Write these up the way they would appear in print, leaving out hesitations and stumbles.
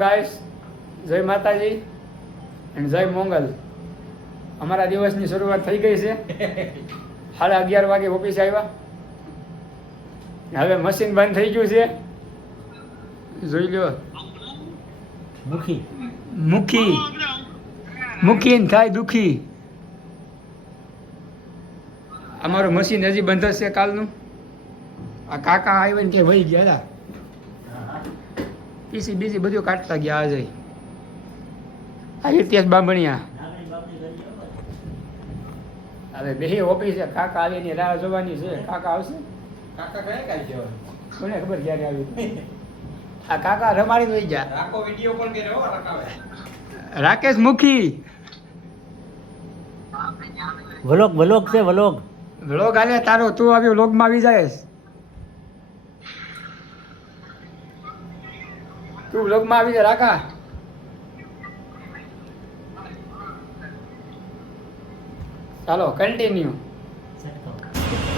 Guys, જય માતાજી અને જય મોંગલ. અમારા દિવસની શરૂઆત થઈ ગઈ છે. 11:30 વાગે ઓફિસ આવ્યા. હવે મશીન બંધ થઈ ગયું છે. જોઈ લો. મુખી થાય દુખી. અમારું મશીન હજી બંધ જ છે કાલનું. આ કાકા આવ્યા ને કે વહી ગયા. પીસી બીસી બધું કાઢતા ગયા આજે. આ ઇતિહાસ બાંભણિયા હવે બે ઓફિસે કાકા આવીને રાહ જોવાની છે. કાકા આવશે. કાકા કયા કાઈ છે કોને ખબર ક્યારે આવી. આ કાકા રમાડી વહી ગયા. રાખો વિડિયો કોલ કરે હો રકાવે. રાકેશ મુખી વ્લોગ છે વ્લોગ હાલે તારો. તું આવી વ્લોગમાં આવી જાય. તું વ્લોગમાં આવી જા રાકા. ચાલો કન્ટિન્યુ.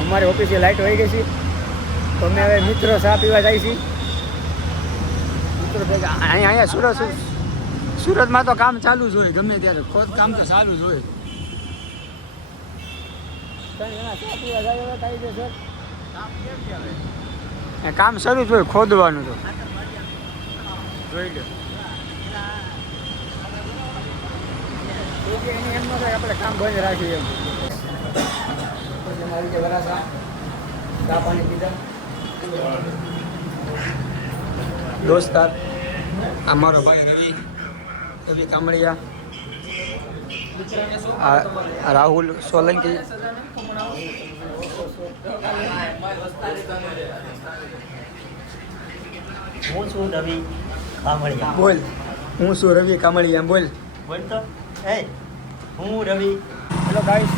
અમારી ઓફિસે લાઈટ વહી ગઈ છે તો અમે હવે મિત્રો ચા પીવા જાય છે. મિત્રો ભેગા અહીંયા સુરતમાં તો કામ ચાલુ જ હોય. ગમે ત્યારે ખોદ કામ તો ચાલુ જ હોય. કામ શરૂ જ હોય ખોદવાનું. તો જોઈ લો. એમ ન થાય આપણે કામ બંધ રાખીએ એમ. પછી વરાસા ચા પાણી પીધા. દોસ્તાર આ મારો ભાઈ રવિ કામળિયા, આ રાહુલ સોલંકી. હું છું રવિ કામળિયા. બોલ. હું છું રવિ કામળિયા. બોલ. બોલ તો એ હું રવિ. હેલો ગાઈસ,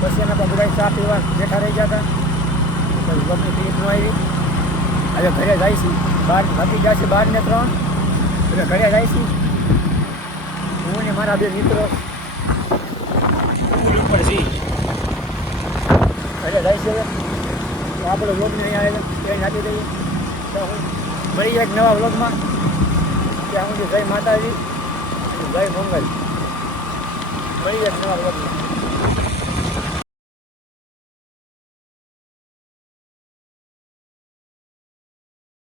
પછી એના તો બધા ચા પીવા બેઠા રહી ગયા હતા. ગમની ટીપ ન આવી. હવે ઘરે જાય છે. બાર બાકી ગયા છે 12 ને 3. હવે ઘરે જાય છે. હું ને મારા બે મિત્રો ઉપર છીએ. ઘરે જાય છે. હવે તો આપણે વ્લોગને અહીંયા ટ્રેન આપી દઈએ. તો હું મળીએ એક નવા વ્લોગમાં. ત્યાં સુધી જય માતાજી અને જય મંગલ. મળીએ એક નવા વ્લોગમાં.